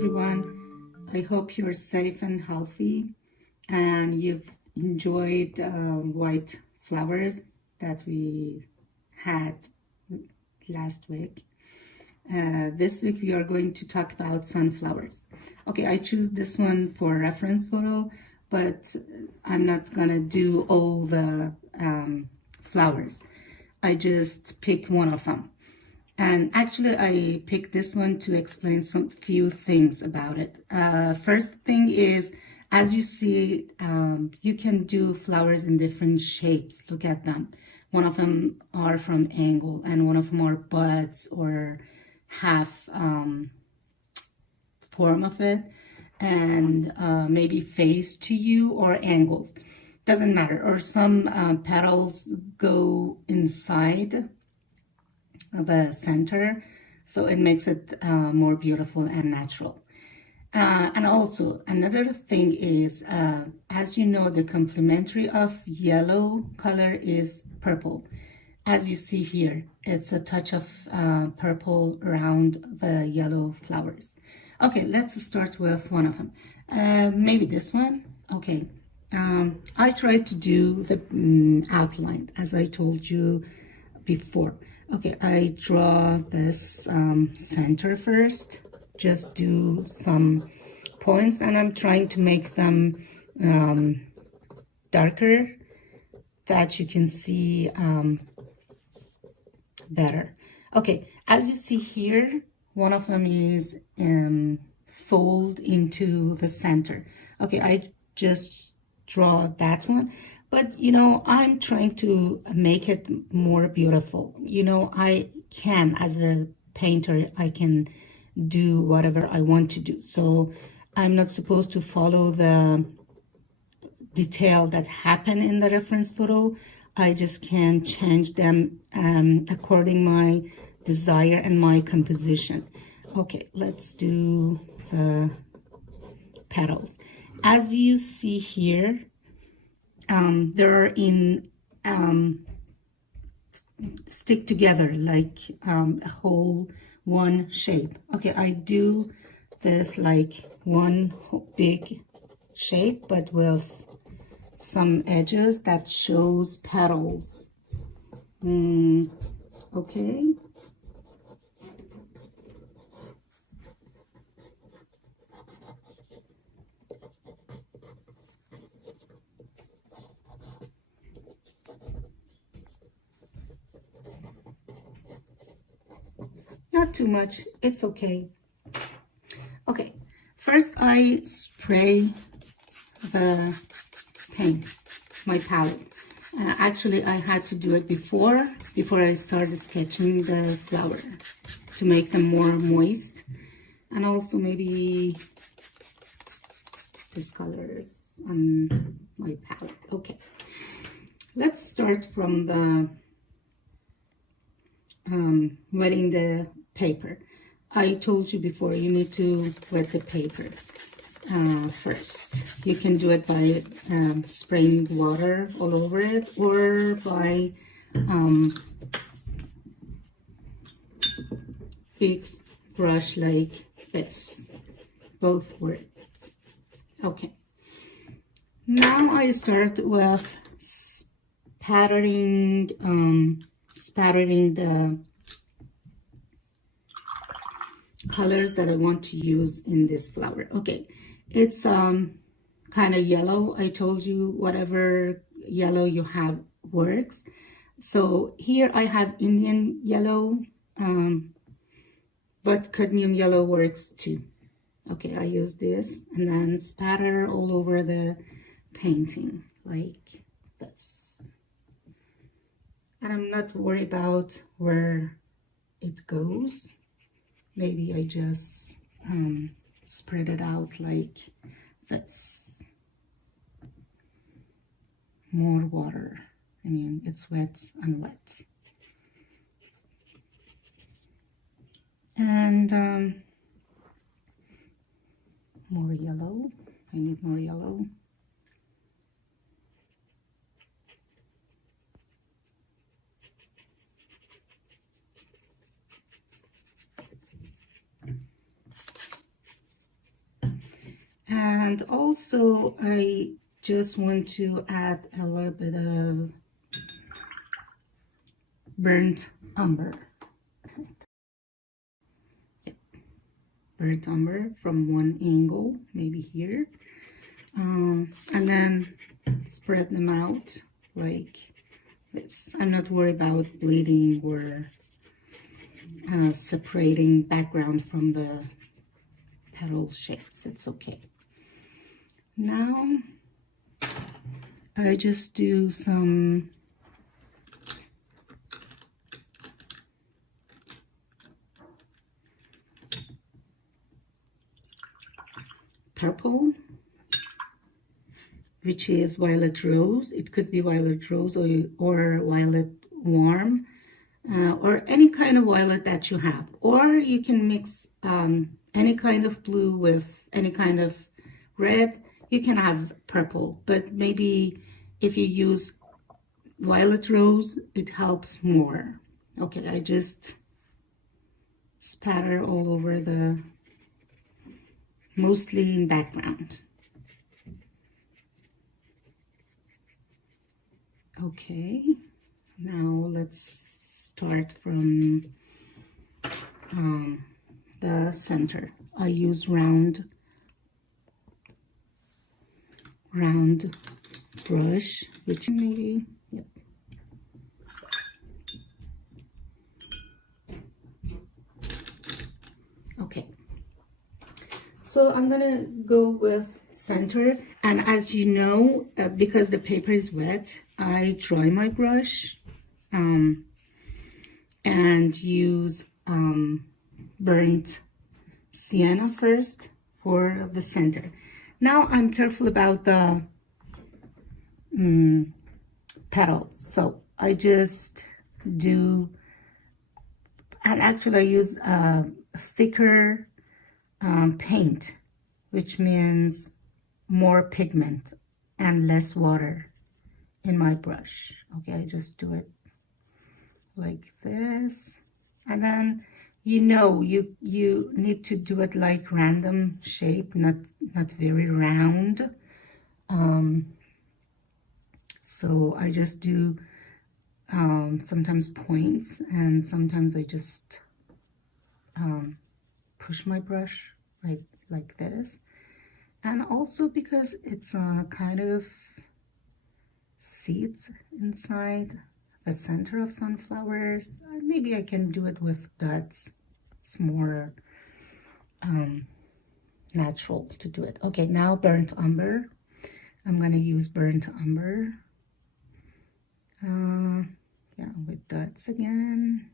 everyone. I hope you're safe and healthy and you've enjoyed white flowers that we had last week. This week we are going to talk about sunflowers. Okay, I choose this one for reference photo, but I'm not gonna do all the flowers. I just pick one of them. And actually, I picked this one to explain some few things about it. First thing is, as you see, you can do flowers in different shapes. Look at them. One of them are from angle, and one of them are buds or half form of it, and maybe face to you or angled. Doesn't matter. Or some petals go inside the center, so it makes it more beautiful and natural. And also another thing is, as you know, the complementary of yellow color is purple. As you see here, it's a touch of purple around the yellow flowers. Okay, let's start with one of them. Maybe this one. Okay, I tried to do the outline as I told you before. Okay, I draw this center first, just do some points, and I'm trying to make them darker that you can see better. Okay, as you see here, one of them is fold into the center. Okay, I just draw that one. But, you know, I'm trying to make it more beautiful. You know, I can, as a painter, I can do whatever I want to do. So I'm not supposed to follow the detail that happen in the reference photo. I just can change them according my desire and my composition. Okay, let's do the petals. As you see here, they're in stick together like a whole one shape. Okay, I do this like one big shape, but with some edges that shows petals. Okay. Not too much, it's okay. Okay, first I spray the paint, my palette. Actually, I had to do it before I started sketching the flower to make them more moist. And also maybe these colors on my palette. Okay, let's start from the wetting the paper. I told you before, you need to wet the paper first. You can do it by spraying water all over it, or by big brush like this. Both work. Okay. Now I start with spattering the colors that I want to use in this flower. Okay, it's kind of yellow. I told you whatever yellow you have works. So here I have Indian yellow, but cadmium yellow works too. Okay, I use this and then spatter all over the painting like this. And I'm not worried about where it goes. Maybe I just spread it out like this. More water. I mean, it's wet and wet. And more yellow. I need more yellow. And also I just want to add a little bit of burnt umber. Burnt umber from one angle, maybe here. And then spread them out like this. I'm not worried about bleeding or separating background from the petal shapes. It's okay. Now I just do some purple, which is violet rose. It could be violet rose or violet warm, or any kind of violet that you have. Or you can mix any kind of blue with any kind of red. You can have purple, but maybe if you use violet rose, it helps more. Okay, I just spatter all over the, mostly in background. Okay, now let's start from the center. I use round brush, which maybe, yep. Okay, so I'm gonna go with center, and as you know, because the paper is wet, I dry my brush and use burnt sienna first for the center. Now I'm careful about the petals, so I just do, and actually I use a thicker paint, which means more pigment and less water in my brush. Okay, I just do it like this, and then you need to do it like random shape, not very round. So I just do sometimes points, and sometimes I just push my brush right like this. And also because it's a kind of seeds inside the center of sunflowers, maybe I can do it with dots. It's more natural to do it. Okay, now burnt umber. I'm going to use burnt umber. Yeah, with dots again.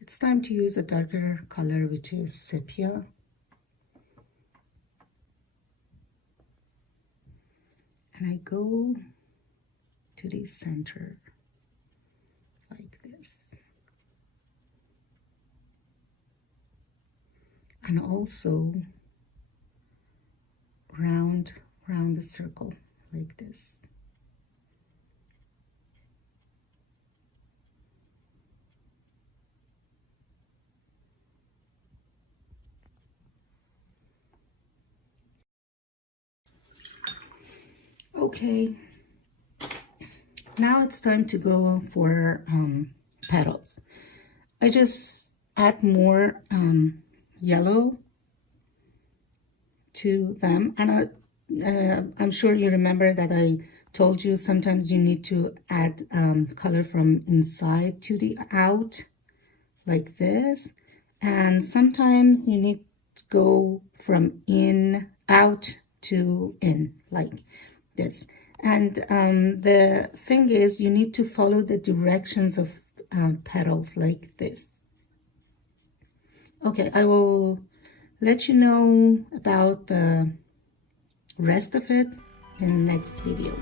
It's time to use a darker color, which is sepia. And I go to the center like this. And also round the circle like this. Okay, now it's time to go for petals. I just add more yellow to them, and I'm sure you remember that I told you sometimes you need to add color from inside to the out like this, and sometimes you need to go from out to in like this. And the thing is, you need to follow the directions of petals like this. Okay, I will let you know about the rest of it in the next video.